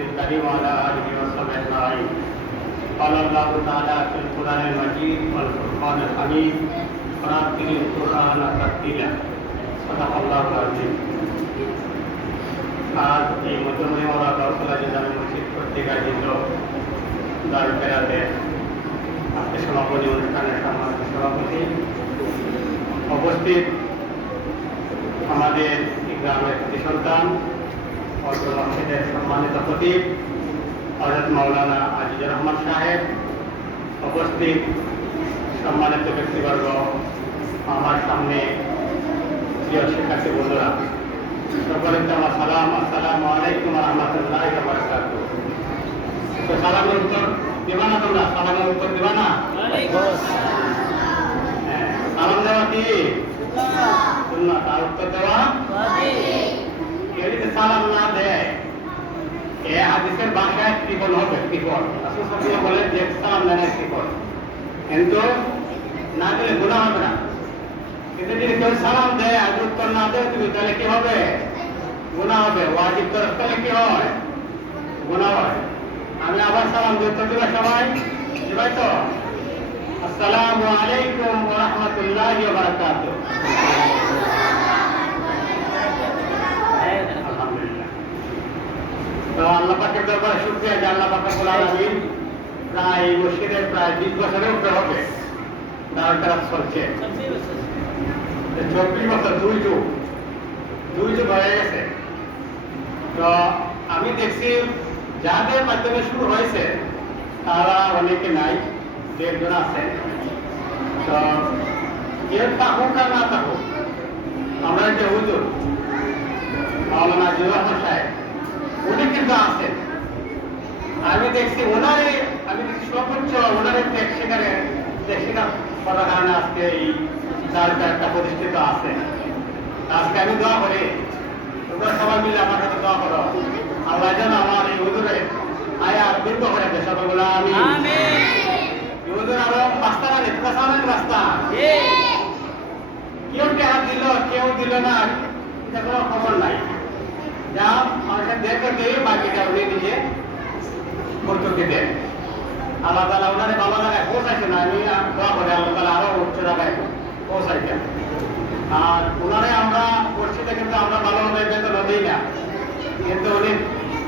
الكريم وعلى آله وصحبه أجمعين. قال الله تعالى في القرآن المجيد والفرقان الحميد ورتل القرآن ترتيلا صدق الله العظيم. আজ এই মধ্যমণি ওরা দরকলা জামে মসজিদ কর্তৃক আয়োজিত দারুল কেরাতের আজকে সমাপনী অনুষ্ঠানের সম্মানিত সভাপতি উপস্থিত আমাদের গ্রামের কৃতি সন্তান অত্র মসজিদের সম্মানিত খতিব হযরত মাওলানা আজিজুর রহমান সাহেব, উপস্থিত সম্মানিত ব্যক্তিবর্গ, আমার সামনে প্রিয় শিক্ষার্থী বন্ধুরা, সকলকে আমার সালাম। আসসালামু আলাইকুম ওয়া রাহমাতুল্লাহি ওয়া বারাকাতুহু। তো সালামের উত্তর দিবা না তোমরা? সালামের উত্তর দিবা না? সালাম দেওয়া কি সুন্নাত, তার উত্তর দেওয়া ওয়াজিব। কেউ যদি সালাম না দেয় এ হাদিসের ভাষায় ত্রিকোণ হবে, ত্রিকোণ। রাসূল সাল্লাল্লাহু আলাইহি ওয়াসাল্লাম বলেন যে সালাম দেন ত্রিকোণ, কিন্তু না দিলে গুনাহ হবে না। কিন্তু যদি কেউ সালাম দেয় আর উত্তর না দেয় তুমি, তাহলে কি হবে? গুনাহ হবে। ওয়াজিব তরফ তাহলে কি হয়? গুনাহ হয়। আমি আবার সালাম দিই, উত্তর দিবা সবাই? দিবাই তো? আসসালামু আলাইকুম ওয়া রাহমাতুল্লাহি ওয়া বারাকাতুহু। আলহামদুলিল্লাহ। তো আল্লাহ পাকের দরবারে শুকরিয়া যে আল্লাহ পাক রব্বুল আলামিন প্রায় মসজিদের প্রায় 20 বছরের উপরে হবে দারুল কেরাত চলছে। 24 বছর, দুই যুগ হয়ে গেছে। তো আমি দেখছি যাদের মাধ্যমে শুরু হয়েছে তারা অনেকে নাই, দু একজন আছে। তো কেউ থাকুক আর না থাকুক, আমরা যে হুজুর মাওলানা আজিজুর রহমান সাহেব উনি কিন্তু আছেন। আমি দেখছি সর্বোচ্চ ওনার ত্যাগ স্বীকার করার কারণে আজকে এই দারুল কেরাতটা প্রতিষ্ঠিত আছে। আজকে আমি দোয়া করি তোমরা সবাই মিলে আমার সাথে দোয়া করো, আল্লাহ যেন আমার এই হুজুরে আয়ার দীর্ঘ করে দেয়। সবাই বলো আমিন। হুজুর আরো রাস্তা না দিতে সামনে রাস্তা, কেউ টাকা দিল কেউ দিল না, এটা কোনো খবর নাই। যা মানুষের দেখে দিয়ে বাকিটা উনি নিজে কর্তব্যে দেন। আল্লাহ তাআলা ওনারে ভালো জায়গায় পৌঁছাইছে না, আমি দোয়া করি আল্লাহ তাআলা আরো উচ্চ জায়গায় পৌঁছাইতেন। আর ওনারে আমরা মসজিদে কিন্তু আমরা ভালোভাবে বেতন দিই না, কিন্তু উনি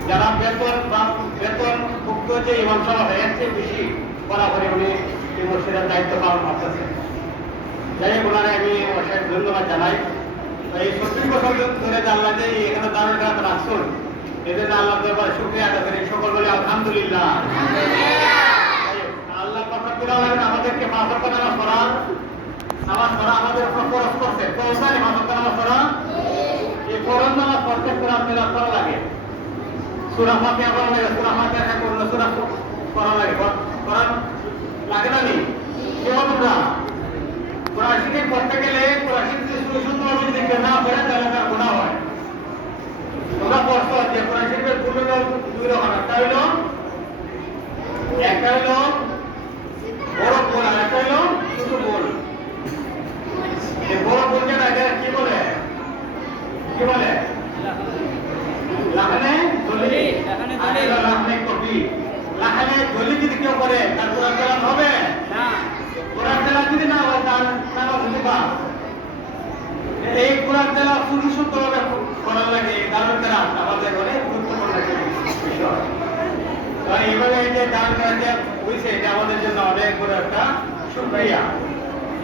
যারা বেতন মুক্ত যে ইমাম সাহেব এর চেয়ে বেশি বরাবরই উনি এই মসজিদের দায়িত্ব পালন করতেছেন। যাই হোক, ওনারে আমি অশেষ ধন্যবাদ জানাই। এই 70 বছর ধরে আল্লাহ যে এখানে দারুল কেরাত রাখছেন, এদের আল্লাহ দরবারে শুকরিয়া আদায় করি। সকল বলি আলহামদুলিল্লাহ। আল্লাহ পাক রব্বুল আলামিন আমাদেরকে মাফ করে নামাজ পড়া আমাদের উপর ফরজ করছে। কোরআনে মাফ করে নামাজ পড়া, এই কোরআন নামাজ পড়তে কোরআন তেলাওয়াত করা লাগে, সূরা ফাতিহা পড়া লাগে, সূরা ফাতিহা করলে সূরা পড়া লাগে, কোরআন লাগে না? নি কেউ তোমরা কোরআন শিখে পড়তে গেলে কোরআন শিখতে সুন্দরভাবে যদি না পড়ে তাহলে তার গুনাহ হয়। তোমরা পড়ছো যে কোরআন শিখের পূর্ণ দুই রকম, একটা হইল বড় কোন, আর একটা হইল ছোট কোন। এই বড় কোন যেটা কি বলে লাহানে দলি, লাহানে কপি। লাহানে দলি যদি কেউ করে তার কোরআন তেলাওয়াত হবে না। কোরআন তেলাওয়াত যদি না হয় তার নামাজ হতে পারে। এই কোরআন তেলাওয়াত সুন্দরভাবে করার লাগে দারুল কেরাত আমাদের অনেক গুরুত্বপূর্ণ একটা বিষয়। তো এইভাবে এই যে দারুল কেরাত হয়েছে, এটা আমাদের জন্য অনেক বড় একটা শুকরিয়া।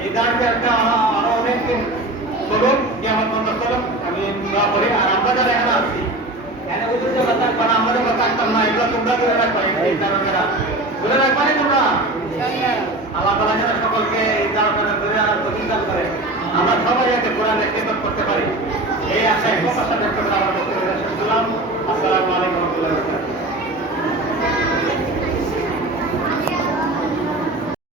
এই দারুল কেরাতটা আরো অনেক দিন চলুক, কিয়ামত পর্যন্ত চলুক, আমি দোয়া করি। আর আমরা যারা এখানে আছি, এখানে হুজুর যে কথা করা আমাদের কথা থাকতাম না, এগুলো তোমরা ধরে রাখবা। এই দারুল কেরাত ধরে রাখবা না তোমরা? আল্লাহ তাআলা যেন সকলকে এই দারুল কেরাত ধরে রাখার তৌফিক দান করে, আমরা সবাই এতে কোরআনের খেদমত করতে পারি।